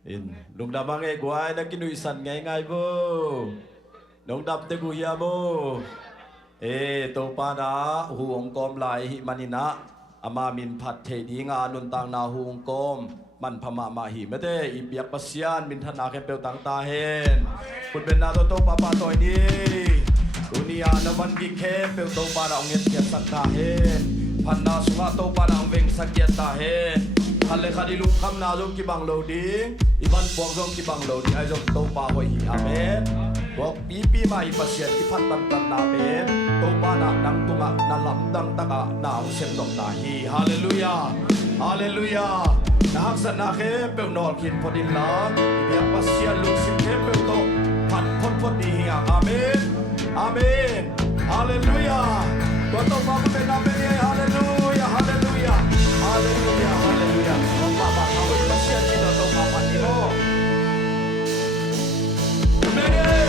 Nung damang guay na kinuisan ngay mo. Nung dam te guya mo. To pa na huong kom lai hi manina. Ama min pat te di nga nun tang na huong kom. Man pama mahi mete ibiak pasyan min thana ke pel tang ta hen. Kun ben na to papa toy ni. Dunia naman gi ke pel to pa na onget ke sak ta hen. Pan na sunga to pa na veng sak ke ta hen. Hale khadi luk kham na jom ki bang lo ding. Iban buang jom ki bang lo ding ai jom to pa hoi hi amen. Buak pipi mai pasien ki phat tan tan na ben. To pa na dang tunga na lam dang taka na ong sem dong na hi. Hallelujah. Hallelujah. Nahak sa na ke pe nol kin podin la. Ibiak pasien luk sim ke pe to phat phot phot ni hi amen. Amen. Hallelujah. Tua to pa pe na pe hallelujah. Hallelujah. Hallelujah. Hallelujah. Mama ba kau pasien ni to pa pa ni mo. Amen.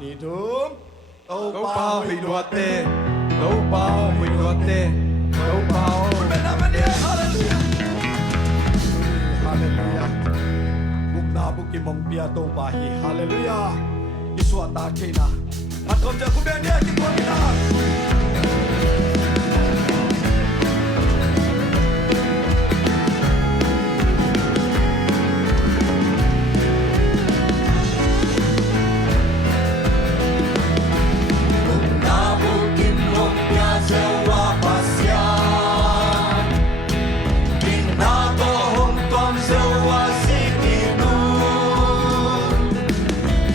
đi thum tâu Gấu bao bao huy huy đùa đùa tê, gấu bao huy đùa tê, gấu bao. bên nam bên địa hallelujah hallelujah bụng na bụng kim mong bia tâu ba hi hallelujah Isua ta kina at kom ja kubia dia ki po kina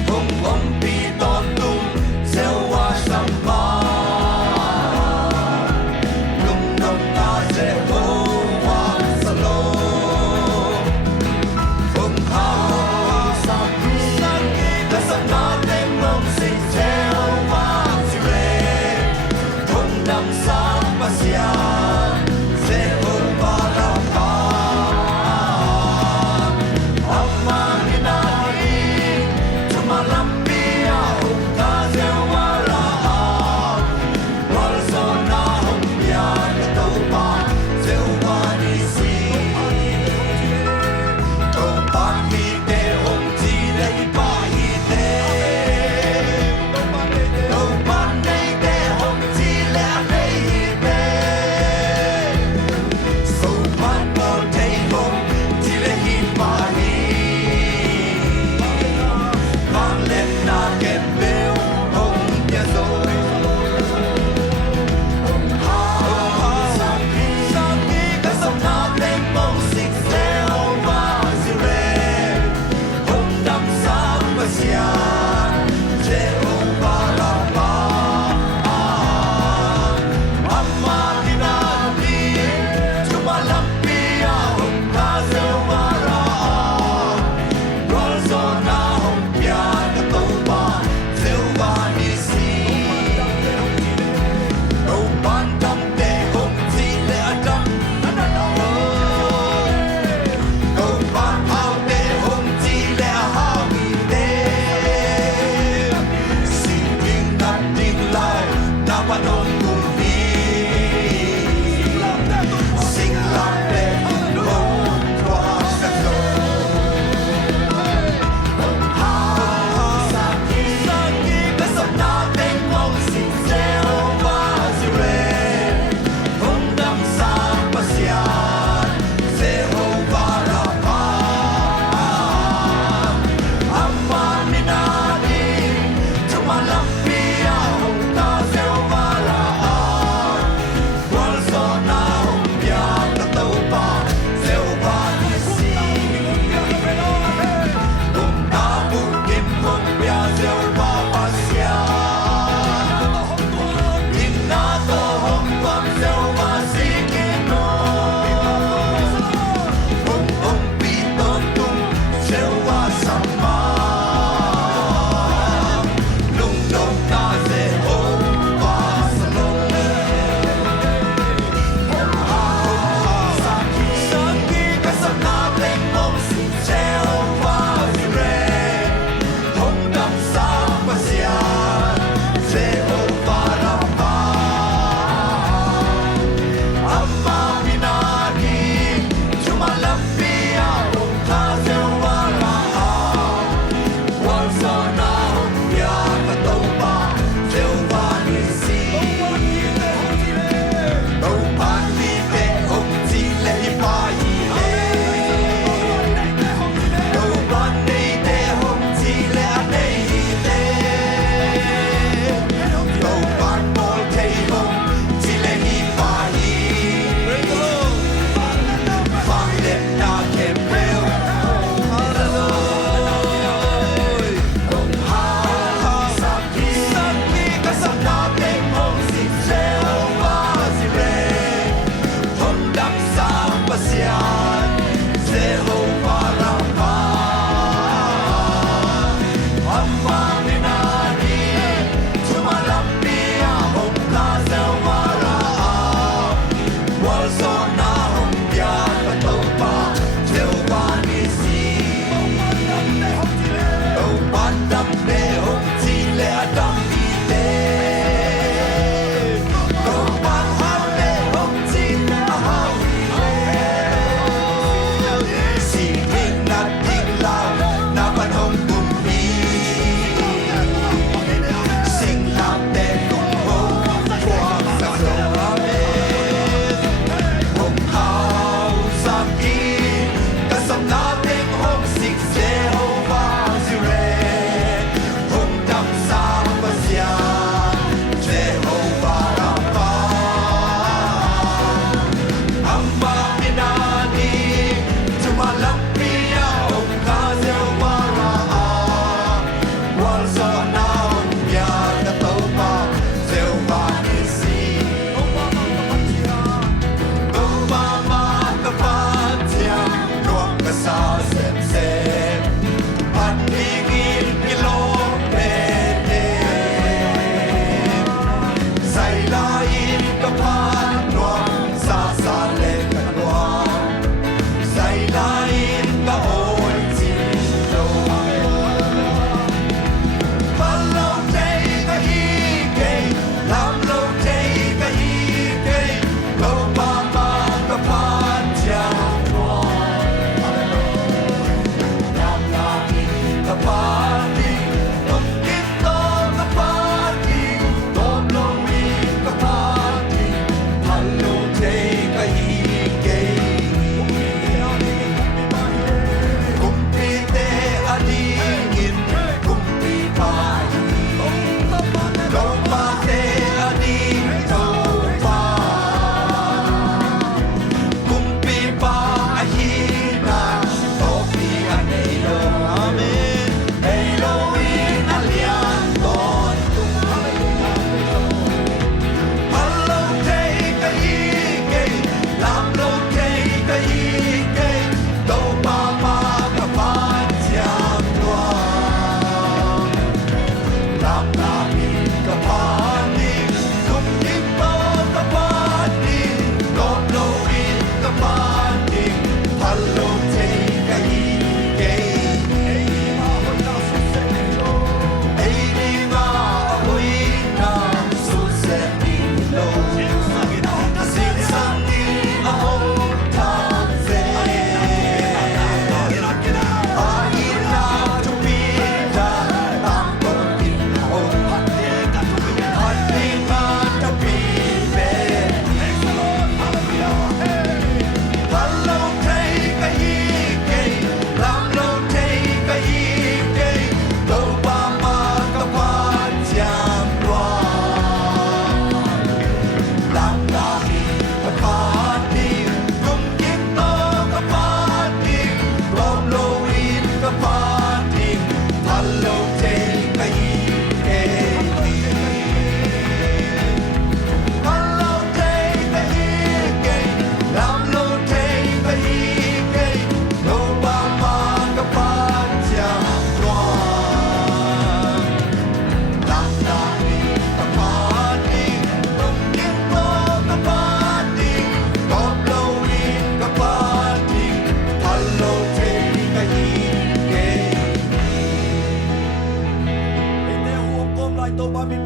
Hong Long Pi Don Tung Sewa Samba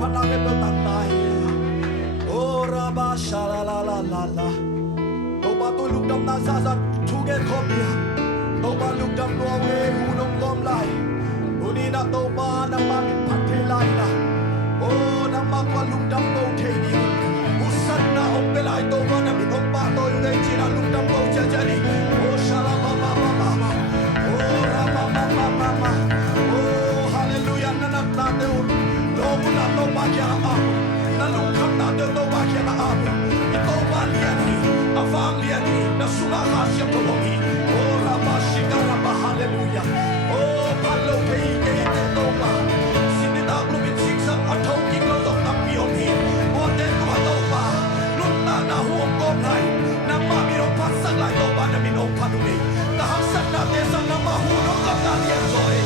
panangin mo tatay. Oh, Rabba, Shalalala. Toba tulog dam nasasat, tuge kopya. Toba lugdam nuawe, hunong gomlay. Unina toba na mamit patelay na. Oh, na magwalugdam mo teni. Usan na ompelay toba na minomba to yung ay lugdam mo jajani. Oh, Shalalala. Oh, Rabba. Oh, hallelujah, nanak natin. Lobo na toba kya ako. Nalungkap natin toba kya ako. Ito ba liyan Avang liani na sumahasya tulogi. Oh, Rabashika Rabba, hallelujah. Oh, palo kay toba. Sinita glubitsik sa atawking lolok na piyomi. O den ko toba. Lunta na huwag komlay. Na mamirong pasaglay toba na minong panumi. Nahagsak natin sa namahulong ka naliyan soy.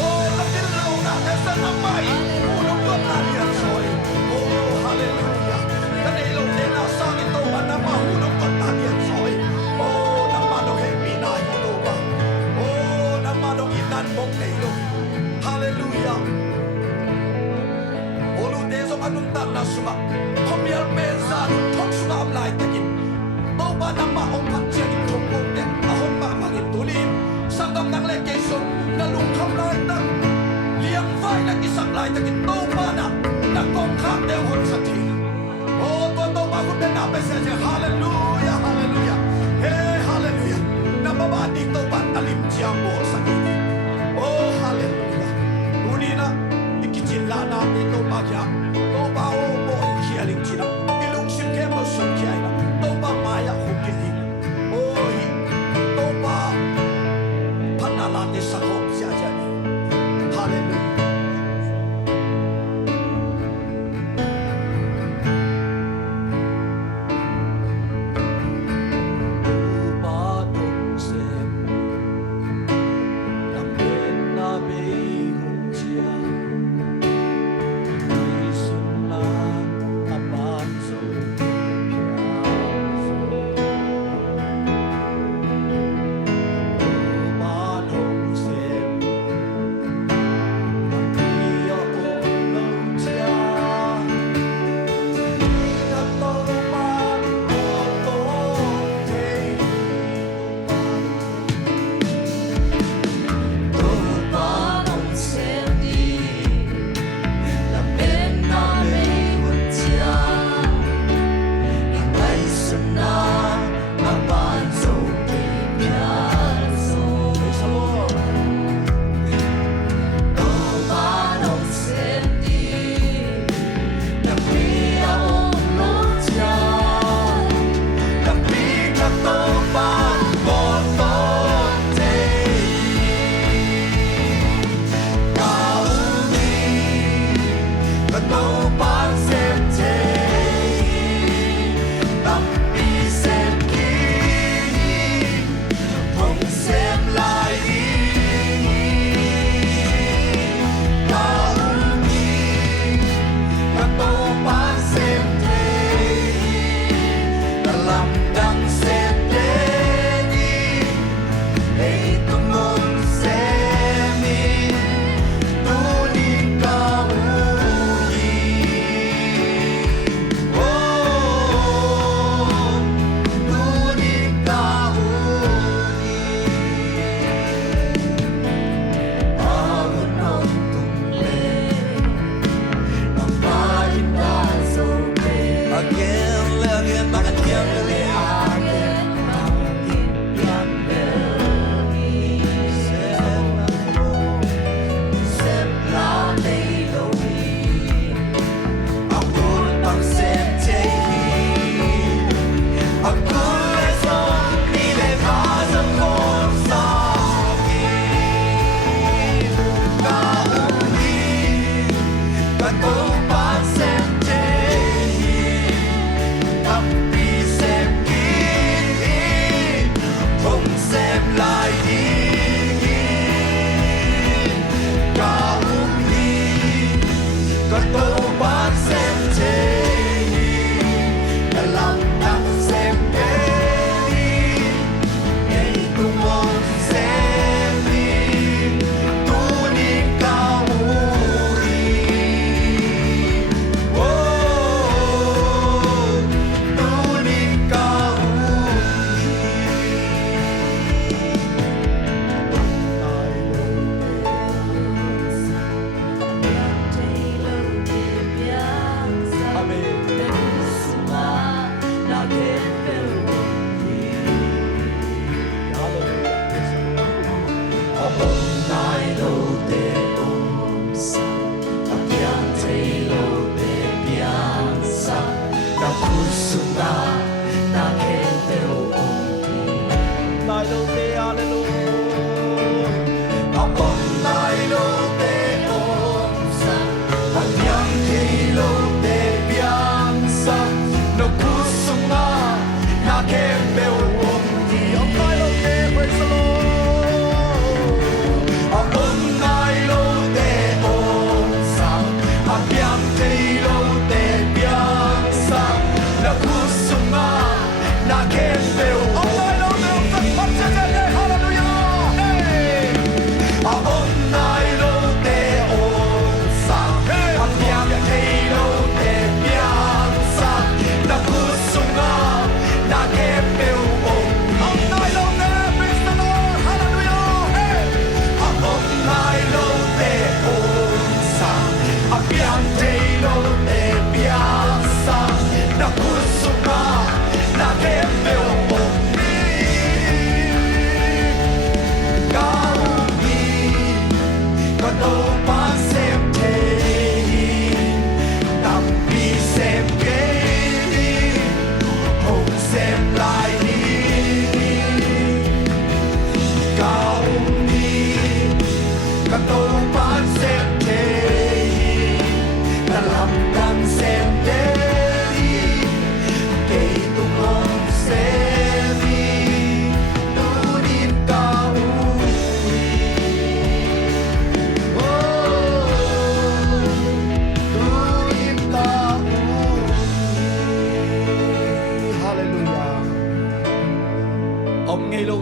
Oh, natilaw natin sa namay. Hulong ka naliyan soy. Oh, hallelujah. Kanilaw din na sa ito na mahulong ka naliyan soy. Oh, namanong hepinay ito ba? Oh, namanong inan mong nilo. Hallelujah. Olu desong anuntan na suma. Komyal pensa anuntok suma amlay takin. Toba na maong patsyan itong bukten. Ahon mamangin tulin. Sangam ng lekesyon. Nalungkam lay tang. Liang fay na isang lay takin. Toba na. Nagkongkak dehon sa ting. Oh, toba ko din napesensya. Hallelujah, hallelujah. Hey, hallelujah. Nababadik toba alim tiyambo sa kini. Oh, hallelujah. Unina, ikitsila natin toba kya. Toba o mo ikialing china. Ilungsin kaya mo siyang na. Toba maya hukili. Oh, toba panalate sa kong siya dyan. Hallelujah.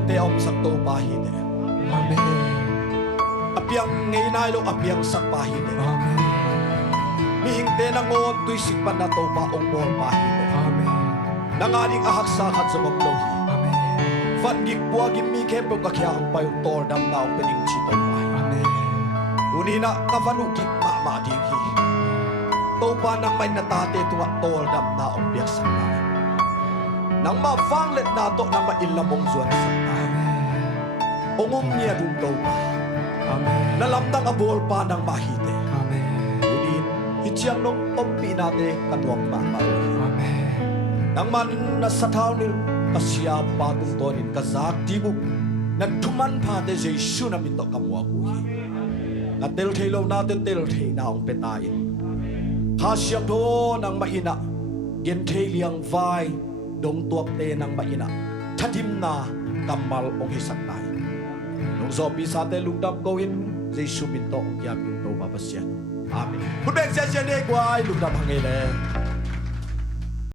te om sak to pa hi de Amen. apiang ngei nai lo apiang sak pa hi de Amen. mi hing te na ngot tui sik pan na to pa ong bol pa hi de Amen. nangaring ahak sa khat sa mom lo hi Amen. fan gik bua gi mi ke po ka kya ang pa yung tor dam na ong pening chi to pa hi Amen. unina ka fanu gik ma ding hi to pa nang may natate tunga tor dam na ong biak sa na nang ma fang let na to nang ma ilamong zuan sa na ongom niya dung to pa Amen. nalamdang abol pa ng mahite Amen. unin hityang nung ompi nate kanwang mamaroy Amen. nang man nasataw nil kasya patung tonin kazak tibuk nagtuman pa de Jesu na mito kamwa kuhi na teltelo natin teltay na ang petain kasyang do ng maina gentay liyang vai dong tuak te ng maina tadim na kamal ong hisakay nung zombie sa te lugdam gawin Jesu mito ang kiyam yung to babasyan Amen. Put back sa siya ni Kwai lugdam hangile